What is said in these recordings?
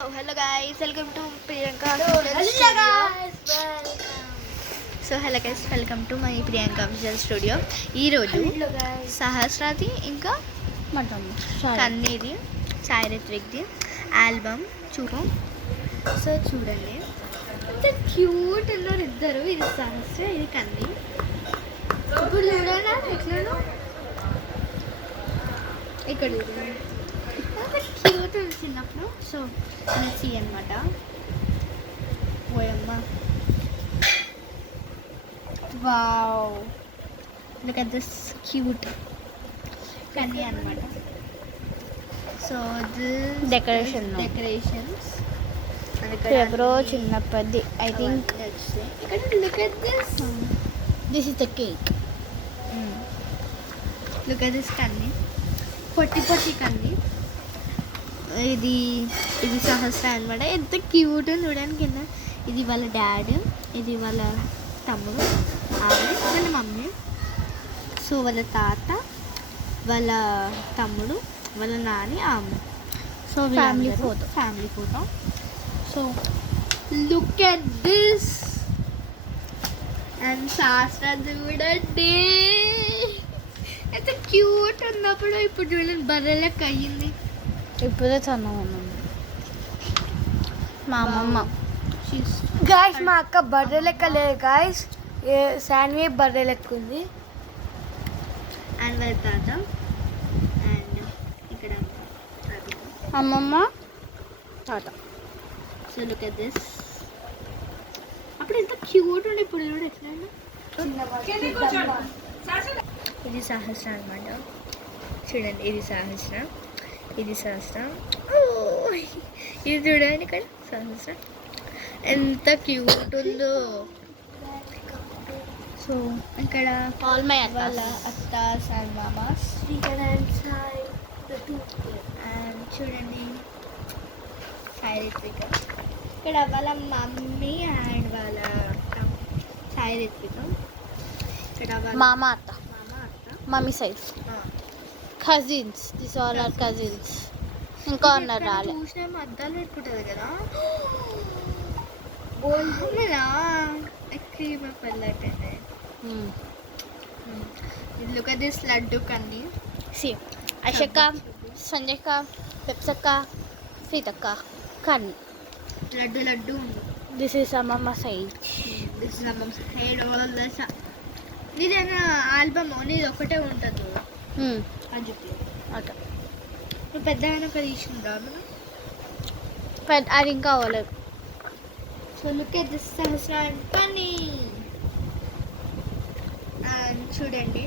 Oh, hello guys, welcome to Priyanka. Hello guys, welcome to my Priyanka Visual Studio. ఈ రోజు సహస్రాది ఇంకా కన్నీది చారిత్రిక్ది ఆల్బమ్ సో చూడండి ఎంత క్యూట్ ఉన్నారు ఇద్దరు. ఇది సహస్ర, ఇది కన్నీ. ఇప్పుడు చూడండి ఎట్లా ఇక్కడ క్యూట్ చిన్నప్పుడు. సో నచ్చి అనమాట. ఓయమ్మ, wow, look at this cute కన్నీ అనమాట. సో డెకరేషన్స్ ఎవరో చిన్నప్పటి ఐ థింక్ ఇక్కడ look at this is the cake. Look at this కన్నీ, పొట్టి కన్నీ. ఇది సహస్ర అనమాట. ఎంత క్యూట్ చూడడానికి కింద. ఇది వాళ్ళ డాడ్, ఇది వాళ్ళ తమ్ముడు, ఆవిడ వాళ్ళ మమ్మీ. సో వాళ్ళ తాత, వాళ్ళ తమ్ముడు, వాళ్ళ నాని, ఆమె. So family photo. So look at this. And Sahasra చూడండి ఎంత క్యూట్ ఉన్నప్పుడు. ఇప్పుడు చూడండి బర్రెలకు అయ్యింది. ఇప్పుడే చదువు మా అమ్మమ్మ. గాయస్ మా అక్క బర్రె లెక్క లేదు గాయస్, శాన్వి బర్రె లెక్క ఉంది. అండ్ వాళ్ళ తాత. అండ్ ఇక్కడ అమ్మమ్మ తాత. So look at this. అప్పుడు ఎంత క్యూట్ ఉండే, ఇప్పుడు చూడ ఎట్లా. ఇది సహస్ర అనమాట. చూడండి, ఇది సహస్ర, ఇది సహస్ర. ఇది చూడండి ఇక్కడ సహస్ర ఎంత క్యూట్ ఉందో. సో ఇక్కడ ఆల్ మై వాళ్ళ అత్తాస్ అండ్ మామాస్. అండ్ చూడండి సాయిరిత్విక. ఇక్కడ వాళ్ళ మమ్మీ అండ్ వాళ్ళ సాయిరిత్విక. ఇక్కడ మామ అత్త, mummy side cousins. This all are cousins. ఇంకా ఉన్నారు రాలే. చూసిన అద్దాలు పెట్టుకుంటుంది కదా, బోల్దా క్రీమ్ పల్లెటే. Look at this laddu Kanni. See ఐషక్క, సంజయక్క, పెప్సక్క, సీతక్క, కన్నీ. లడ్డు ఉంది. This is ammamma side. This is ammamma side. నీదైనా ఆల్బమ్ నీది ఒకటే ఉంటుంది అని చెప్పి. ఓకే, నువ్వు పెద్ద ఒక తీసుకుంటా. అది ఇంకా అవ్వలేదు. సో లుక్ ఎట్ దిస్ సహస్ర అండ్ కన్నీ. అండ్ చూడండి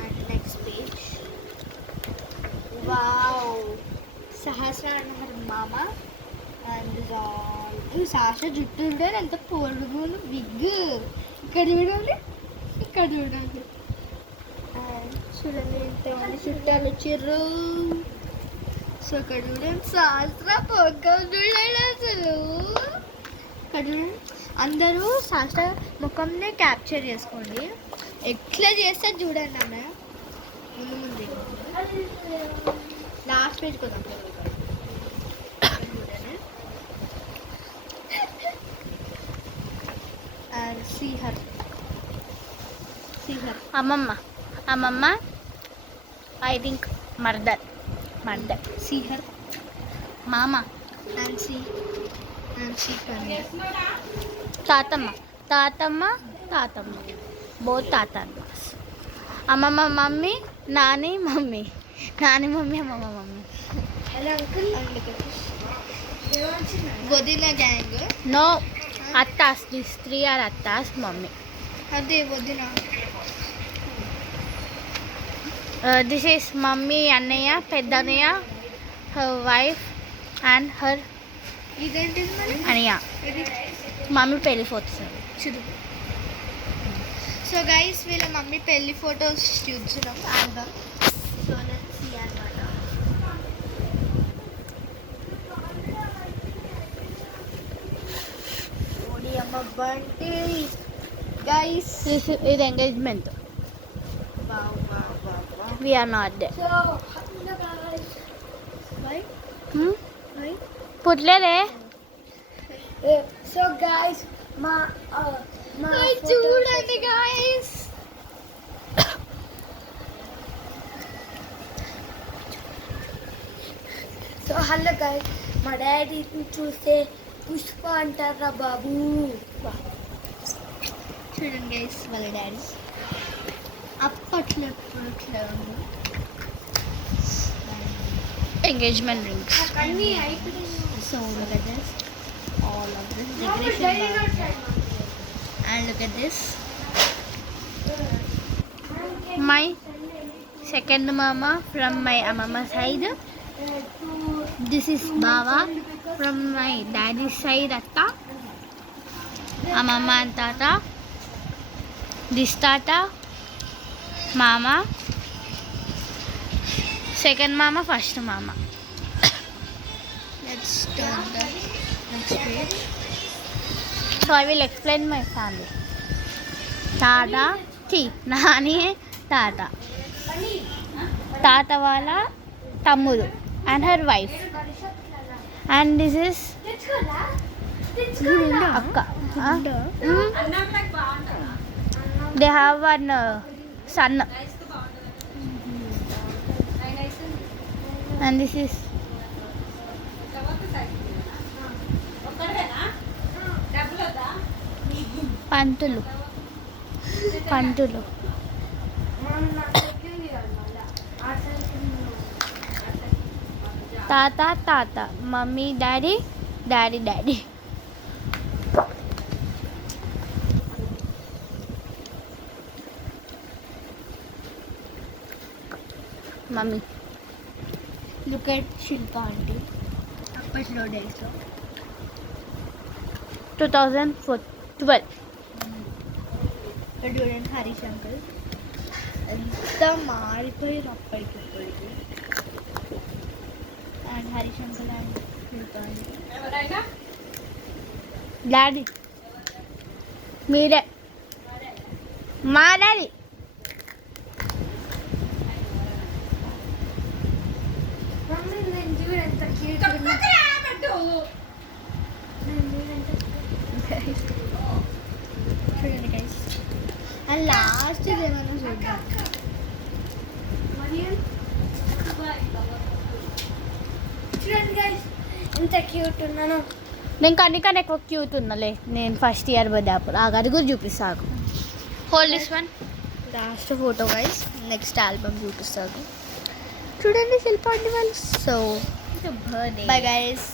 and next page. Wow, Sahasra and her mama. అండ్ ఈ సహస్ర జుట్టు ఉంటే ఎంత పొడుగు బిగ్. ఇక్కడ చూడండి, ఇక్కడ చూడండి. చూడండి ఎంతమంది చుట్టాలు వచ్చిర్రు. సో ఇక్కడ చూడండి సహస్ర పొగ్గం చూడండి అసలు. ఇక్కడ చూడండి అందరూ సహస్ర ముఖంనే క్యాప్చర్ చేసుకోండి. ఎట్లా చేస్తే చూడండి అన్న. ముందు లాస్ట్ పేజ్ కదా చూడండి. And see her ammamma I think mother. See her mama. And see Kanni. తాతమ్మ బోత్ తాత. అమ్మమ్మ మమ్మీ, నాని మమ్మీ, అమ్మమ్మ మమ్మీ. వదిన గ్యాంగ్. నో, అత్తాస్. దిస్ 3 ఆర్ అత్తాస్ మమ్మీ. అదే వదిన. దిస్ ఈస్ మమ్మీ, అన్నయ్య, పెద్దన్నయ్య, హర్ వైఫ్ అండ్ హర్ ఇదేంటిది మరి? అన్నయ్య. ఇది మమ్మీ పెళ్లి ఫోటోస్. చూడు. సో గైస్ వీళ్ళ మమ్మీ పెళ్లి ఫొటోస్ చూస్తున్నాం ఆల్బమ్. సో లెట్స్ సీ అన్నమాట. ఓడి అమ్మ బంటి గైస్. ఇది engagement. Wow wow wow. We're not there. So, hello guys. Why? Why? పుట్లేదే. So guys, మా చూడండి గాయస్. సో హలో గైస్, మా డాడీని చూస్తే పుష్ప అంటారా బాబు. చూడండి గైస్ వాళ్ళ డాడీ అప్పట్లో ఎప్పుడు ఎంగేజ్మెంట్ రింగ్స్. అన్నీ అయిపోయింది. So look at this, all of this decoration board. And look at this. My second mama from my mama side. This is Baba from my daddy's side. Atta, Mama and Tata. This Tata, Mama. Second mama, first mama. Let's turn the next page. So I will explain my family. Tata, Nani, Tata. Tata wala Tammudu and her wife. And this is Akka. They have one son. And this is పంతులు. తాత, mummy, daddy, daddy. Mummy. Look at Shilpa aunty. అప్పట్లో డేస్లో 2012. చూడండి హరీష్ అంకుల్ ఎంత మారిపోయారు అప్పటికి ఇప్పటికి. అండ్ Harish uncle and Shilpa aunty. Daddy మీరే మా డాడీ. మమ్మీ నేను చూడు ఎంత క్యూట్ చూడండి గైస్. అండ్ లాస్ట్ ఏమైనా చూద్దాం. చూడండి గైస్ ఎంత క్యూట్ ఉన్నాను. నేను కన్నా ఎక్కువ క్యూట్ ఉన్నలే. నేను ఫస్ట్ ఇయర్ బర్త్డే అప్పుడు అది కూడా చూపిస్తాను. Hold this one. Last photo guys. Next album చూపిస్తాను. చూడండి శిల్ప aunty వాళ్ళు. So bye guys,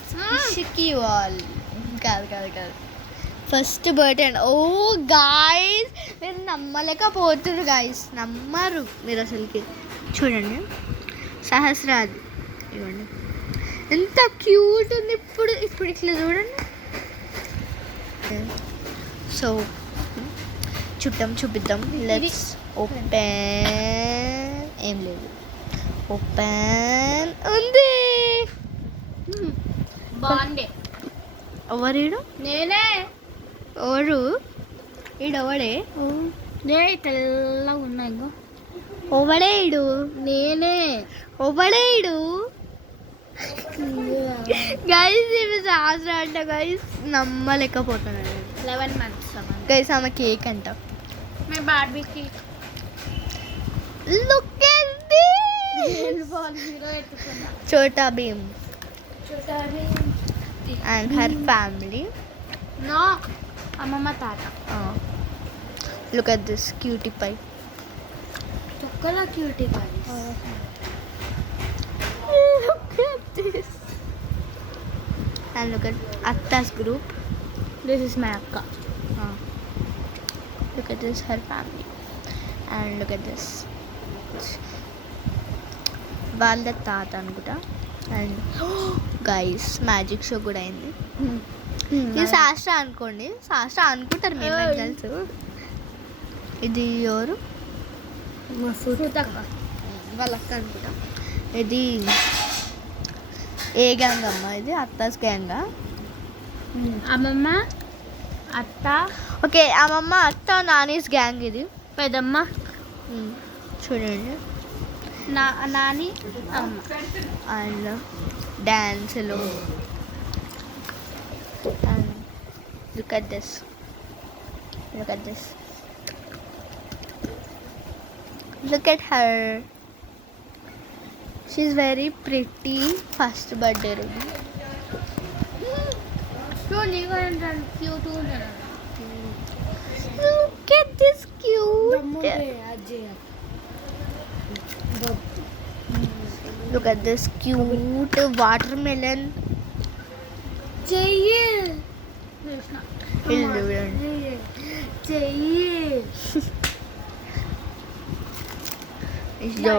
wish you all. కాదు ఫస్ట్ బర్త్డే అండి. ఓ గాయస్ మీరు నమ్మలేకపోతున్నారు గాయస్, నమ్మరు మీరు అసలుకి. చూడండి సహస్రాది ఇవ్వండి ఎంత క్యూట్ ఉంది. ఇప్పుడు ఇట్లా చూడండి. సో చూపిద్దాం. Let's open. ఏం లేదు, ఓపెన్ ఉంది. బాగుండే. ఎవరీడు? నేనే. ఎవరు ఈడవడే? నే తెల్లగా ఉన్నాయి. ఇంకో ఓవడేడు? నేనే. ఓవడేడు? గైస్ ఇవి సహస్ర అంట గైస్, నమ్మలేకపోతున్నాను. 11 months. గైస్ ఆమె కేక్ అంట. మై బార్బీకి. Look at this. Chhota Bheem and her family. No, అమ్మమ్మ తాత. Look at this cutie pie. తొక్కలా cutie guys. Look at this. And look at Atta's group. This is my akka. Look at this, her family. And look at this. వాళ్ళ తాత అనుకుంటా. And guys magic show కూడా అయింది. ఇది శాస్త్ర అనుకోండి, శాస్త్ర అనుకుంటారు మేము, నాకు తెలుసు. ఇది ఎవరు? వాళ్ళ అక్క అనుకుంటా. ఇది ఏ గ్యాంగ్ అమ్మ? ఇది అత్తాస్ గ్యాంగా? అమ్మమ్మ, అత్త, ఓకే అమ్మమ్మ, అత్త, నానీస్ గ్యాంగ్ ఇది. పెదమ్మ. చూడండి నాని అమ్మ. అండ్ డ్యాన్సులు. And look at this, look at this, look at her, she is very pretty. First birthday రోజు. Cute Look at this cute. Look at this cute watermelon. चाहिए Hello. चाहिए Yo.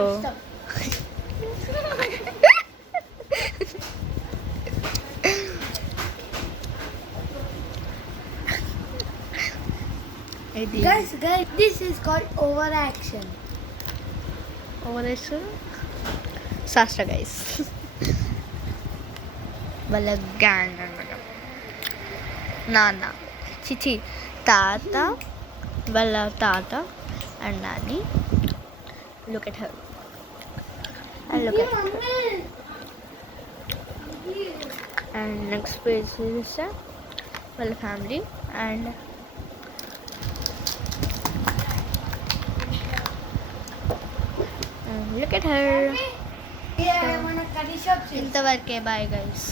guys, this is called overaction. Overation. Sastra guys. వాళ్ళ gang అనమాట. నాన్న చిచి తాత, వాళ్ళ తాత and Nani. Look at her, look at and next page చూస్తే వాళ్ళ family. And look at her. Yeah, మన కర్రీ షాప్ ఇంతవరకే. Bye guys.